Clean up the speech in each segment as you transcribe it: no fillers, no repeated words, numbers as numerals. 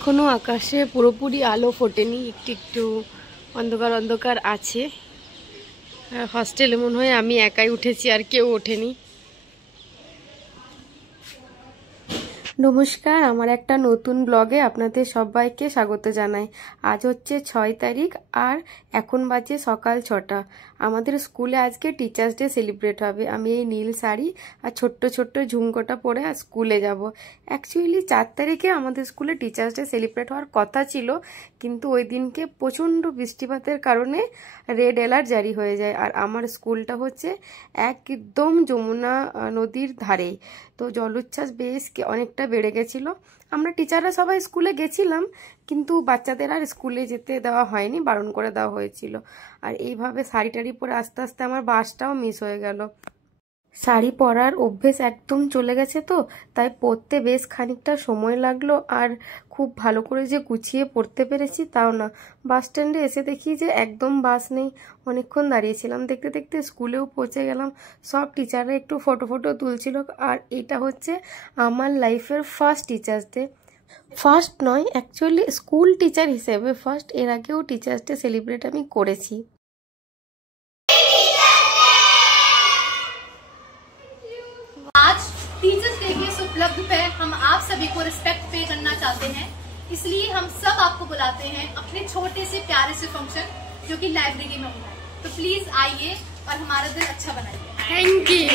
এখনো আকাশে পুরোপুরি আলো ফোটেনি, একটু একটু অন্ধকার অন্ধকার আছে। হস্টেলে মনে হয় আমি একাই উঠেছি, আর কেউ ওঠেনি। নমস্কার, আমার একটা নতুন ব্লগে আপনাদের সবাইকে স্বাগত জানাই। আজ হচ্ছে 6 তারিখ আর এখন বাজে সকাল 6টা। আমাদের স্কুলে আজকে টিচার্স ডে সেলিব্রেট হবে। আমি এই নীল শাড়ি আর ছোট্ট ছোট্ট ঝুমকোটা পরে আর স্কুলে যাব। অ্যাকচুয়ালি 4 তারিখে আমাদের স্কুলে টিচার্স ডে সেলিব্রেট হওয়ার কথা ছিল, কিন্তু ওই দিনকে প্রচণ্ড বৃষ্টিপাতের কারণে রেড অ্যালার্ট জারি হয়ে যায়। আর আমার স্কুলটা হচ্ছে একদম যমুনা নদীর ধারেই, তো জলোচ্ছ্বাস বেশ অনেকটা বেড়ে গেছিল। আমরা টিচাররা সবাই স্কুলে গেছিলাম, কিন্তু বাচ্চাদের আর স্কুলে যেতে দেওয়া হয়নি, বারণ করে দেওয়া হয়েছিল। আর এইভাবে শাড়ি টাড়ি পরে আস্তে আস্তে আমার বাসটাও মিস হয়ে গেল। শাড়ি পরার অভ্যেস একদম চলে গেছে, তো তাই পরতে বেশ খানিকটা সময় লাগলো। আর খুব ভালো করে যে গুছিয়ে পড়তে পেরেছি তাও না। বাস স্ট্যান্ডে এসে দেখি যে একদম বাস নেই। অনেকক্ষণ দাঁড়িয়েছিলাম, দেখতে দেখতে স্কুলেও পৌঁছে গেলাম। সব টিচাররা একটু ফটো ফটো তুলছিল। আর এটা হচ্ছে আমার লাইফের ফার্স্ট টিচার্স ডে। ফার্স্ট নয়, অ্যাকচুয়ালি স্কুল টিচার হিসেবে ফার্স্ট। এর আগেও টিচার্স ডে সেলিব্রেট আমি করেছি। आज टीचर्स डे के इस उपलब्ध पे हम आप सभी को रिस्पेक्ट पे करना चाहते हैं, इसलिए हम सब आपको बुलाते हैं अपने छोटे से प्यारे से फंक्शन जो कि लाइब्रेरी में होना है। तो प्लीज आइए और हमारा दिन अच्छा बनाइए। Thank you.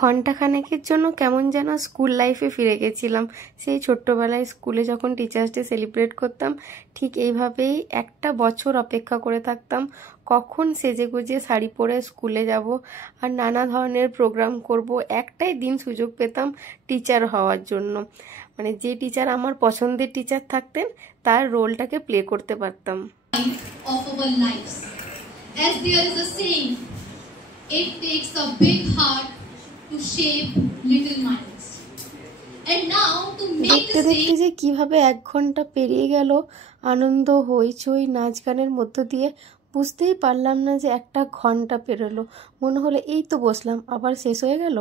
ঘন্টাখানেকের জন্য কেমন যেন স্কুল লাইফে ফিরে গেছিলাম। সেই ছোট্টবেলায় স্কুলে যখন টিচার্স ডে সেলিব্রেট করতাম, ঠিক এইভাবেই একটা বছর অপেক্ষা করে থাকতাম কখন সেজে গুজে শাড়ি পরে স্কুলে যাব আর নানা ধরনের প্রোগ্রাম করব। একটাই দিন সুযোগ পেতাম টিচার হওয়ার জন্য, মানে যে টিচার আমার পছন্দের টিচার থাকতেন তার রোলটাকে প্লে করতে পারতাম। Of our lives. As there is a saying, it takes a big heart to shape little minds. And now to make দেখতে the দেখতে যে কিভাবে 1 ঘন্টা পেরিয়ে গেল আনন্দ হইচই নাচ গানের মধ্য দিয়ে, বুঝতেই পারলাম না যে 1 ঘন্টা পেরোলো। মনে হলো এই তো বসলাম, আবার শেষ হয়ে গেল।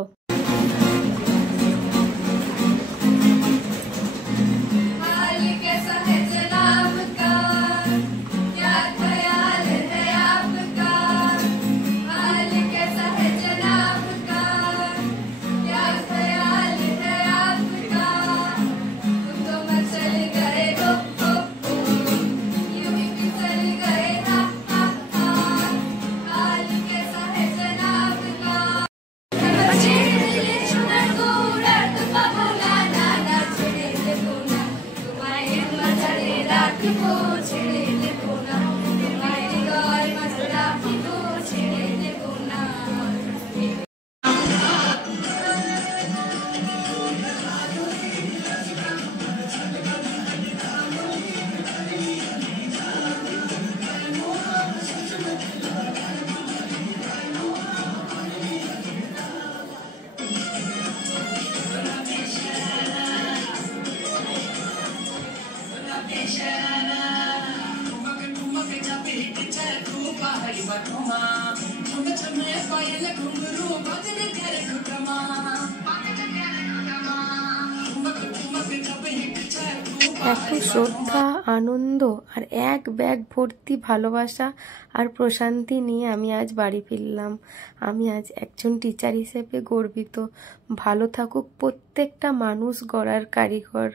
এত শ্রদ্ধা, আনন্দ আর এক ব্যাগ ভর্তি ভালোবাসা আর প্রশান্তি নিয়ে আমি আজ বাড়ি ফিরলাম। আমি আজ একজন টিচার হিসেবে গর্বিত। ভালো থাকুক প্রত্যেকটা মানুষ গড়ার কারিগর।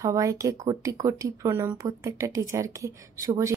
সবাইকে কোটি কোটি প্রণাম, প্রত্যেকটা টিচারকে শুভ